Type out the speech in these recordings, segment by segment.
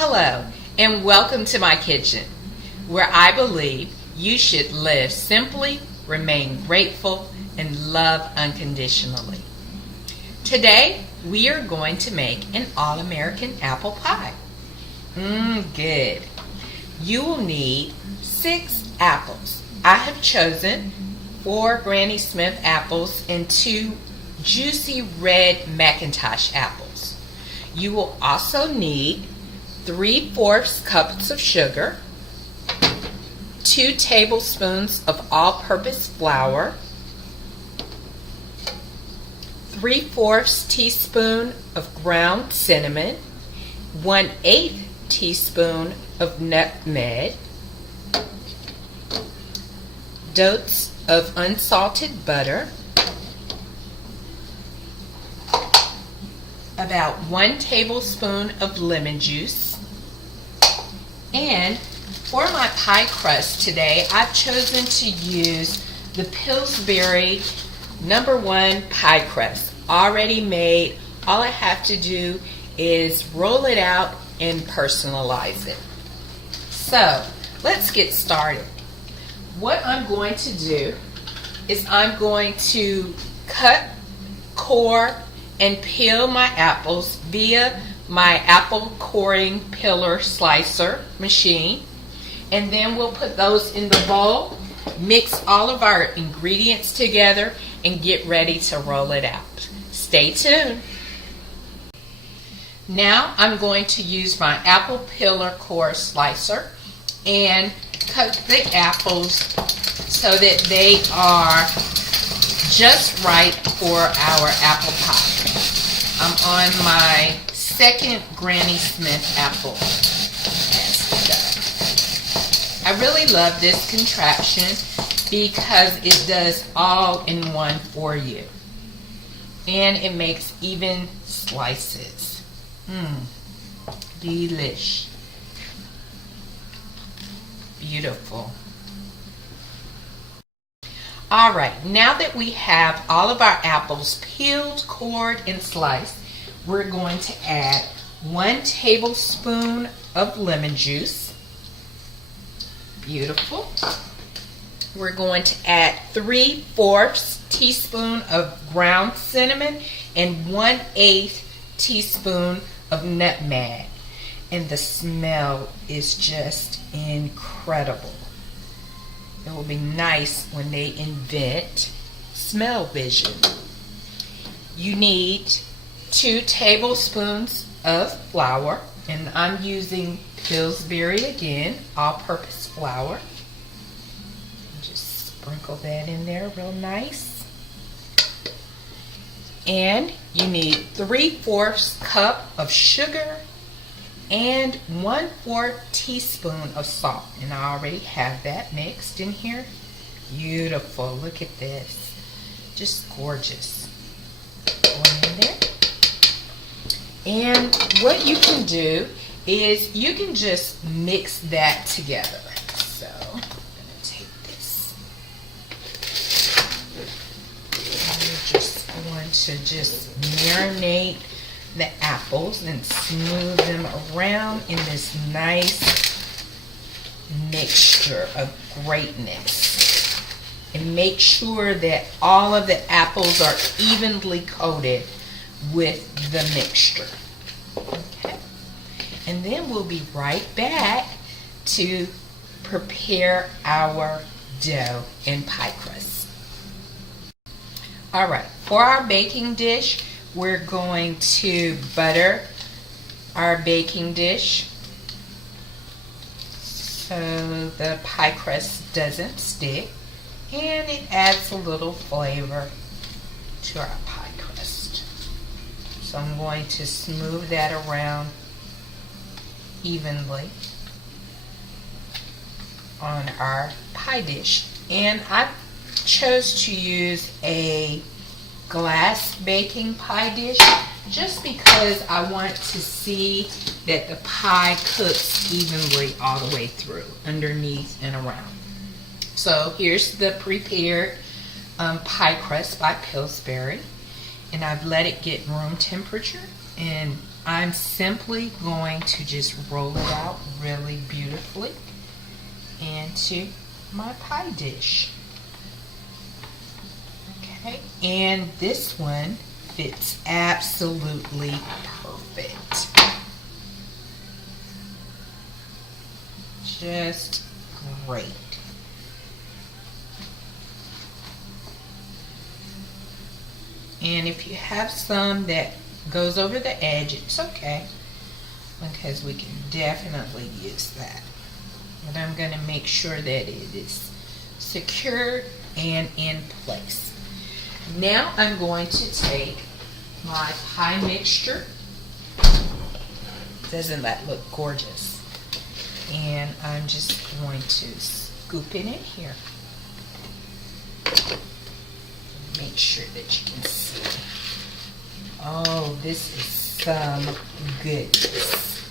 Hello, and welcome to my kitchen, where I believe you should live simply, remain grateful, and love unconditionally. Today, we are going to make an all-American apple pie. Good. You will need 6 apples. I have chosen 4 Granny Smith apples and 2 juicy red McIntosh apples. You will also need 3/4 cups of sugar, 2 tablespoons of all-purpose flour, 3/4 teaspoon of ground cinnamon, 1/8 teaspoon of nutmeg, dots of unsalted butter, about 1 tablespoon of lemon juice, and for my pie crust today, I've chosen to use the Pillsbury #1 pie crust, already made. All I have to do is roll it out and personalize it. So let's get started. What I'm going to do is I'm going to cut, core, and peel my apples via my apple coring peeler slicer machine, and then we'll put those in the bowl, mix all of our ingredients together, and get ready to roll it out. Stay tuned. Now I'm going to use my apple peeler core slicer and cut the apples so that they are just right for our apple pie. I'm on my 2nd Granny Smith apple. I really love this contraption because it does all in one for you. And it makes even slices. Delish. Beautiful. Alright, now that we have all of our apples peeled, cored, and sliced, we're going to add 1 tablespoon of lemon juice. Beautiful. We're going to add 3/4 teaspoon of ground cinnamon and 1/8 teaspoon of nutmeg. And the smell is just incredible. It will be nice when they invent smell-vision. You need 2 tablespoons of flour, and I'm using Pillsbury again, all-purpose flour. Just sprinkle that in there real nice. And you need 3/4 cup of sugar and 1/4 teaspoon of salt. And I already have that mixed in here. Beautiful. Look at this. Just gorgeous. Going in there. And what you can do is you can just mix that together. So I'm going to take this. And we're just going to just marinate the apples and smooth them around in this nice mixture of greatness. And make sure that all of the apples are evenly coated with the mixture. Okay. And then we'll be right back to prepare our dough and pie crust. Alright, for our baking dish, we're going to butter our baking dish so the pie crust doesn't stick, and it adds a little flavor to our pie crust. So I'm going to smooth that around evenly on our pie dish. And I chose to use a glass baking pie dish just because I want to see that the pie cooks evenly all the way through, underneath and around. So here's the prepared pie crust by Pillsbury, and I've let it get room temperature, and I'm simply going to just roll it out really beautifully into my pie dish. Okay, and this one fits absolutely perfect. Just great. And if you have some that goes over the edge, it's okay, because we can definitely use that. But I'm going to make sure that it is secure and in place. Now I'm going to take my pie mixture. Doesn't that look gorgeous? And I'm just going to scoop it in here. Make sure that you can see. Oh, this is some goodness.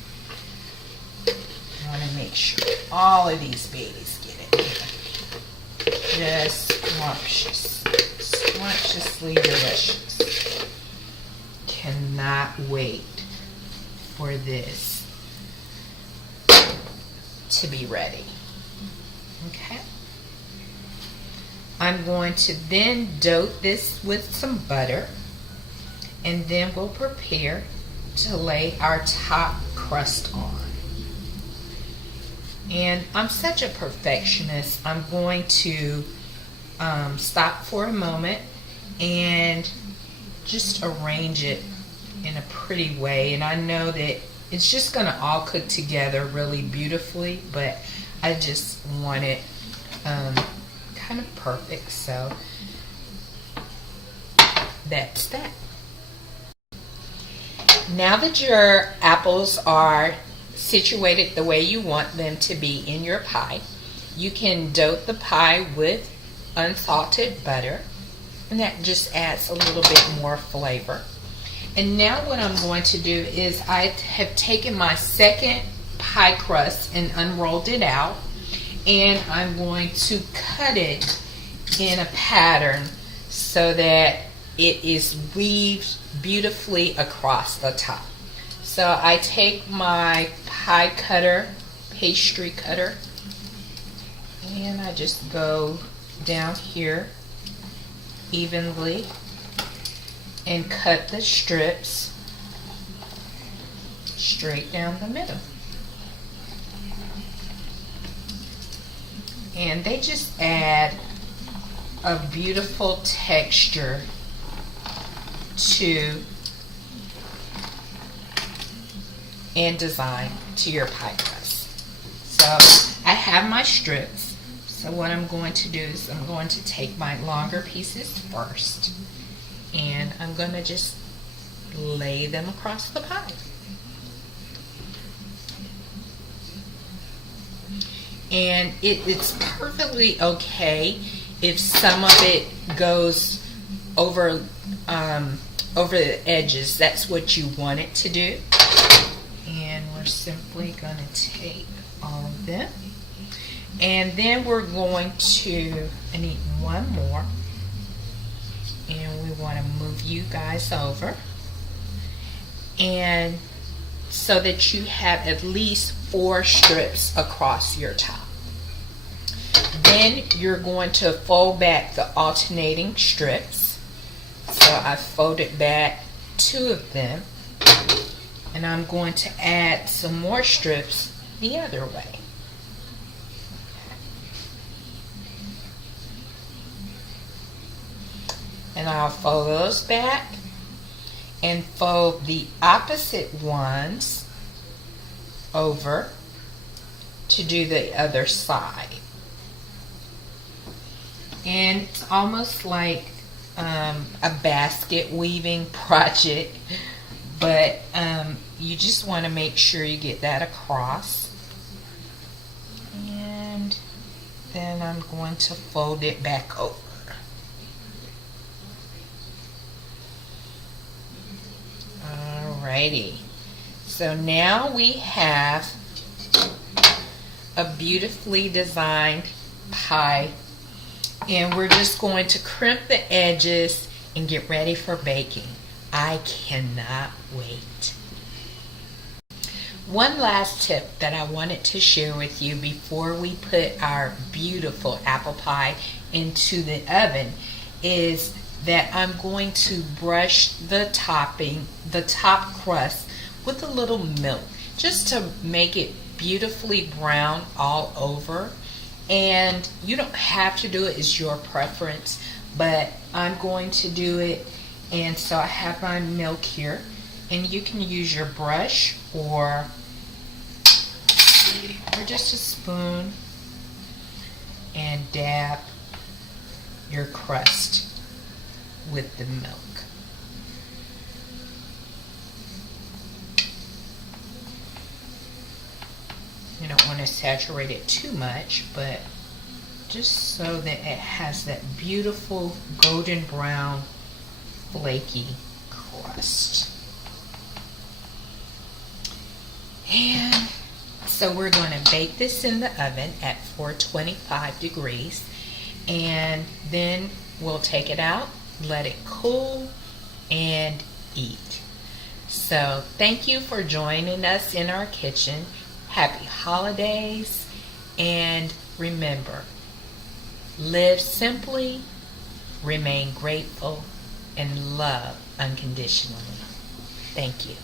I want to make sure all of these babies get it. Just scrumptious. Scrumptiously delicious. Cannot wait for this to be ready. Okay. I'm going to then dope this with some butter, and then we'll prepare to lay our top crust on. And I'm such a perfectionist, I'm going to stop for a moment and just arrange it in a pretty way. And I know that it's just going to all cook together really beautifully, but I just want it kind of perfect. So that's that. Now that your apples are situated the way you want them to be in your pie, you can dope the pie with unsalted butter, and that just adds a little bit more flavor. And now what I'm going to do is I have taken my second pie crust and unrolled it out, and I'm going to cut it in a pattern so that it is weaved beautifully across the top. So I take my pie cutter, pastry cutter, and I just go down here evenly and cut the strips straight down the middle. And they just add a beautiful texture to and design to your pie crust. So I have my strips. So what I'm going to do is I'm going to take my longer pieces first, and I'm going to just lay them across the pie. And it's perfectly okay if some of it goes over the edges. That's what you want it to do. And we're simply going to take all of them, and then we're going to, I need one more, and we want to move you guys over, and so that you have at least 4 strips across your top. Then you're going to fold back the alternating strips. So I folded back 2 of them, and I'm going to add some more strips the other way. And I'll fold those back and fold the opposite ones over to do the other side. And it's almost like a basket weaving project, but you just want to make sure you get that across. And then I'm going to fold it back over. Alrighty, so now we have a beautifully designed pie, and we're just going to crimp the edges and get ready for baking. I cannot wait. One last tip that I wanted to share with you before we put our beautiful apple pie into the oven is that I'm going to brush the topping, the top crust, with a little milk just to make it beautifully brown all over. And you don't have to do it, it's your preference, but I'm going to do it. And so I have my milk here, and you can use your brush or just a spoon and dab your crust with the milk. You don't want to saturate it too much, but just so that it has that beautiful golden brown flaky crust. And so we're going to bake this in the oven at 425 degrees, and then we'll take it out, let it cool, and eat. So thank you for joining us in our kitchen. Happy holidays, and remember, live simply, remain grateful, and love unconditionally. Thank you.